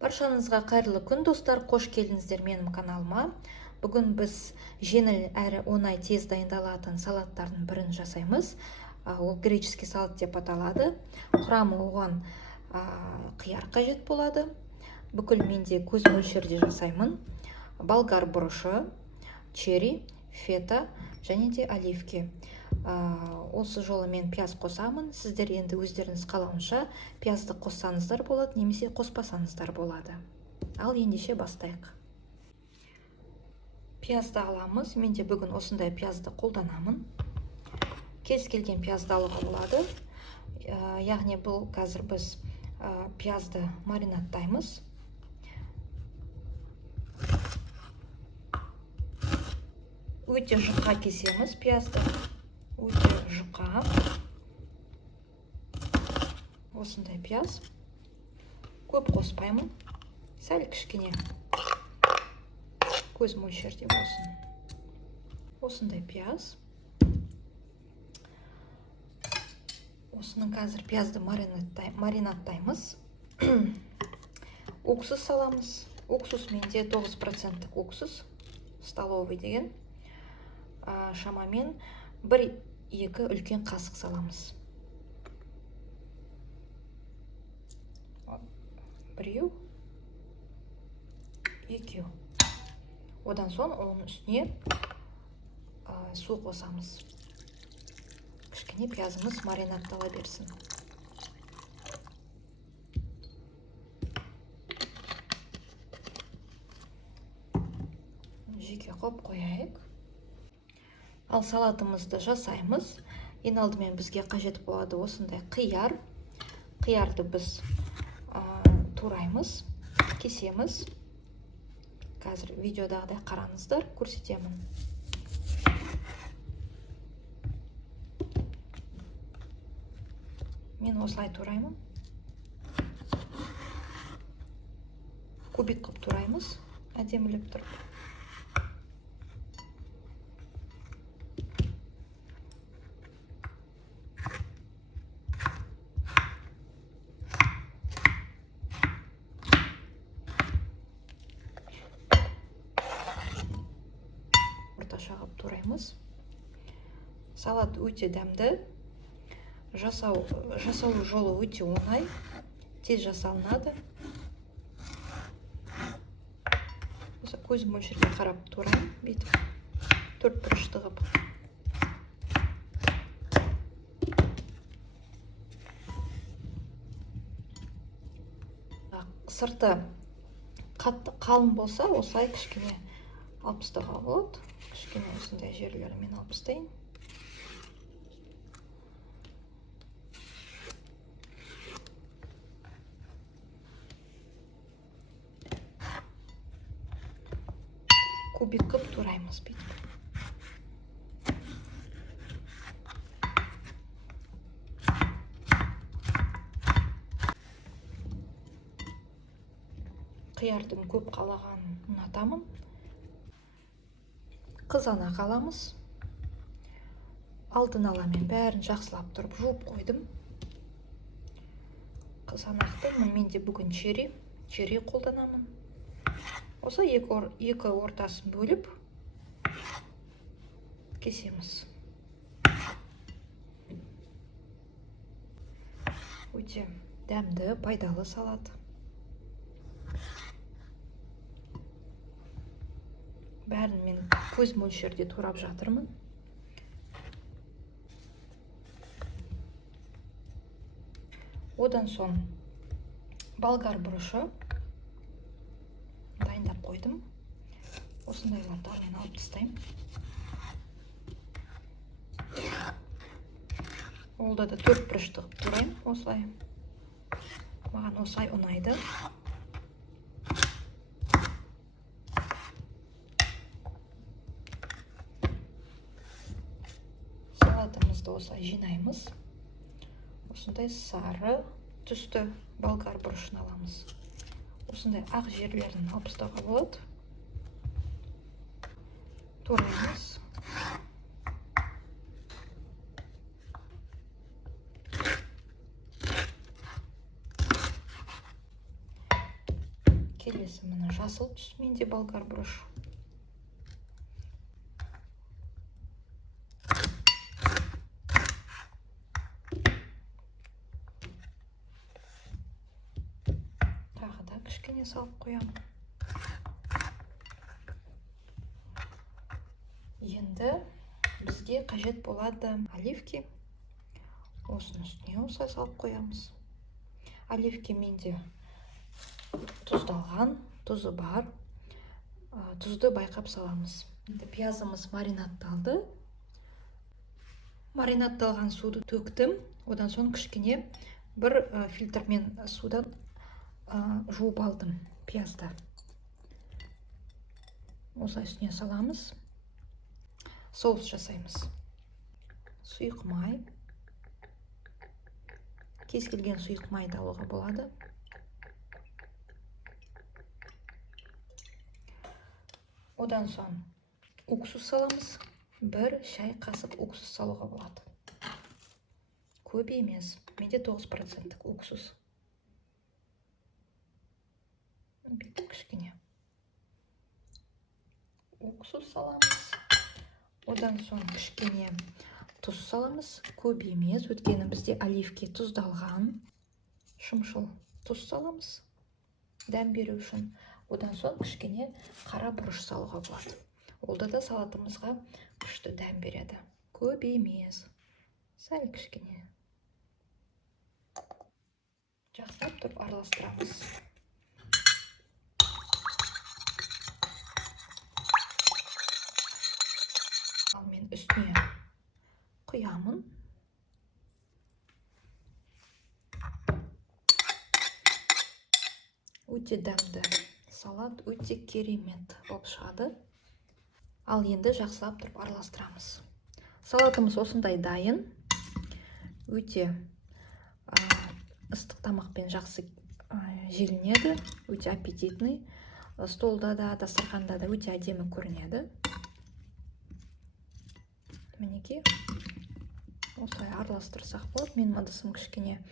Баршаңызға қайырлы күн достар, қош келдіңіздер менің каналыма. Бүгін біз жеңіл әрі оңай тез дайындалатын салаттардың бірін жасаймыз. Ол греческий салат деп аталады. Құрамы оған қияр қажет болады. Бүкіл менде көз мөлшерде жасаймын. Болгар бұрышы, черри, фета және де оливки. Осы жолы мен пияз қосамын. Сіздер енді өздеріңіз қалауынша пиязды қоссаңыздар болады, немесе қоспасаңыздар болады. Ал ендеше бастайық. Пиязды аламыз. Менде бүгін осындай пиязды қолданамын. Кез келген пиязды алуға болады. Яғни бұл қазір біз пиязды маринадтаймыз. Өте жұқа кесеміз пиязды. Өте жұқа. Осындай пияз. Көп қоспаймын. Сәл кішкене көз мөлшерде болсын. Осындай пияз. Осының қазір пиязды маринадтаймыз. Уксус саламыз. Уксус менде 9% уксус. Столовый деген. Шамамен 1-2 үлкен қасық саламыз. Біреу, екеу. Одан соң оның үстіне су қосамыз. Кішкене пиязымыз маринадтала берсін. Жеке қойып қояйық. Ал салатымызды жасаймыз. Ең алдымен бізге қажет болады осындай қияр. Қиярды біз тураймыз, кесеміз. Қазір видеодағыдай қараңыздар, көрсетемін. Мен осылай тураймын. Кубик қып тураймыз, әдемілеп тұрып. Орташа қып тураймыз. Салат өте дәмді. Жасалу жолы өте оңай. Тез жасалынады. Көз мөлшерге қарап турайым. Бүйтіп 4 бұрышты қып. Сырты қатты қалың болса, осылай кішкене алып тастауға болады. Кішкене осындай жерлерімен алып тастайын. Кубик қып тураймыз бүйтіп. Қиярдың көп қалағанын ұнатамын. Қызанақ аламыз. Алдын ала мен бәрін жақсылап тұрып жуып қойдым. Қызанақты менде бүгін черри қолданамын. Осы екі ортасын бөліп кесеміз. Өте дәмді, пайдалы салат. Бәрін мен көз мөлшерде турап жатырмын. Одан соң болгар бұрышы дайындап қойдым. Осындайларды мен алып тастаймын. Олда да 4 бұрышты қып турайым осылай. Маған осылай ұнайды. Салатымызды осылай жинаймыз. Осындай сары түсті болгар бұрышын аламыз. Осындай ақ жерлерін алып тастауға болады. Тураймыз. келесі міне жасыл түс менде болгар бұрыш. Тағы да кішкене салып қоямын. Енді бізге қажет болады оливки. Осының үстіне осылай салып қоямыз. Оливки менде тұздалған, тұзы бар. Тұзды байқап саламыз. Енді пиязымыз маринадталды. Маринадталған суды төктім. Одан соң кішкене бір фильтрмен судан жуып алдым пиязды. Осылай үстіне саламыз. Соус жасаймыз. Сұйық май. Кез келген сұйық майды алуға болады. Одан соң уксус саламыз. 1 шай қасық уксус салуға болады. Көп емес. Менде 9% уксус. Бүйтіп кішкене уксус саламыз. Одан соң кішкене тұз саламыз. Көп емес, өйткені бізде оливки тұздалған. Шымшыл тұз саламыз. Дәм беру үшін. Одан соң кішкене қара бұрыш салуға болады. Олда да салатымызға күшті дәм береді. Көп емес. Сәл кішкене. Жақсылап тұрып араластырамыз. Ал мен үстіне құямын. Өте дәмді салат, өте керемет болып шығады. Ал енді жақсылап тұрып араластырамыз. Салатымыз осындай дайын. Өте ыстық тамақпен жақсы желінеді. Өте аппетитный. Столда да, дастарханда да өте әдемі көрінеді. Мінекей. Осылай араластырсақ болады. Мен ыдысым кішкене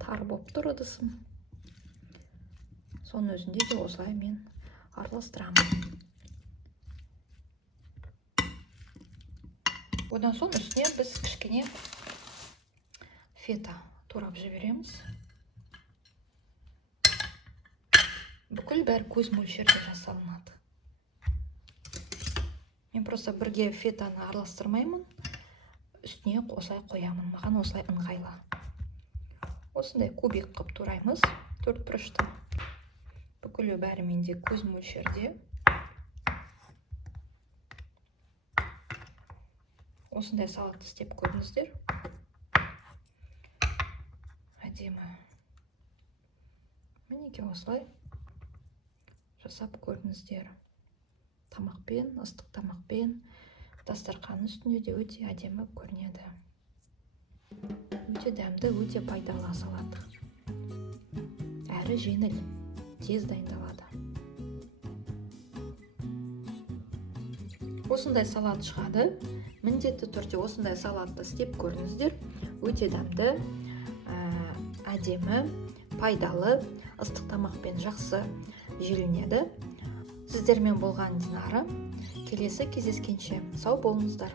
тар болып тұр ыдысым. Соның өзінде де осылай мен араластырамын. Одан соң үстіне біз кішкене фета турап жібереміз. Бүкіл бәрі көз мөлшерде жасалынады. Мен просто бірге фетаны араластырмаймын. Үстіне осылай қоямын. Маған осылай ыңғайлы. Осындай кубик қып тураймыз. 4 бұрышты. Бүкілі бәрі менде көз мөлшерде. Осындай салат істеп көріңіздер. Әдемі. Мінекей осылай жасап көріңіздер. Тамақпен, ыстық тамақпен, дастархан үстінде де өте әдемі көрінеді. Өте дәмді, өте пайдалы салат. Әрі жеңіл, тез дайындалады. Осындай салат шығады. Міндетті түрде осындай салатты істеп көріңіздер. Өте дәмді, әдемі, пайдалы, ыстық тамақпен жақсы желінеді. Сіздермен болған Динара. Келесі кездескенше сау болыңыздар.